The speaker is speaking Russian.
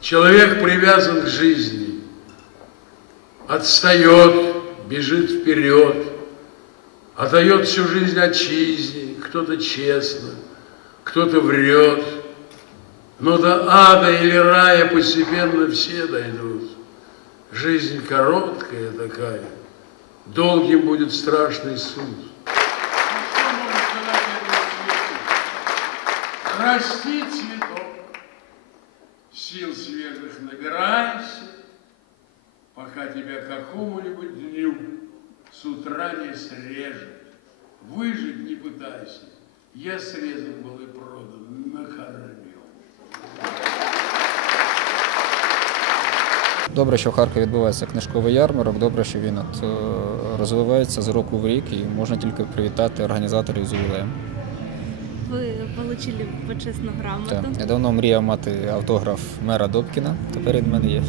Человек привязан к жизни, отстает, бежит вперед, отдает всю жизнь отчизне, кто-то честно, кто-то врет, но до ада или рая постепенно все дойдут. Жизнь короткая такая, долгим будет страшный суд. Расти цветок, сил свежих набирайся, пока тебя какому-нибудь дню с утра не срежет. Выжить не пытайся. Я срезан был и продан, накормил. Добре, що в Харкові відбувається книжковий ярмарок. Добре, що він от е, розвивається з року в рік, і можна тільки привітати організаторів з ювілеєм. Вы получили почесну грамоту. Так, я давно мріяв мати автограф мера Добкіна. Тепер він в мене є.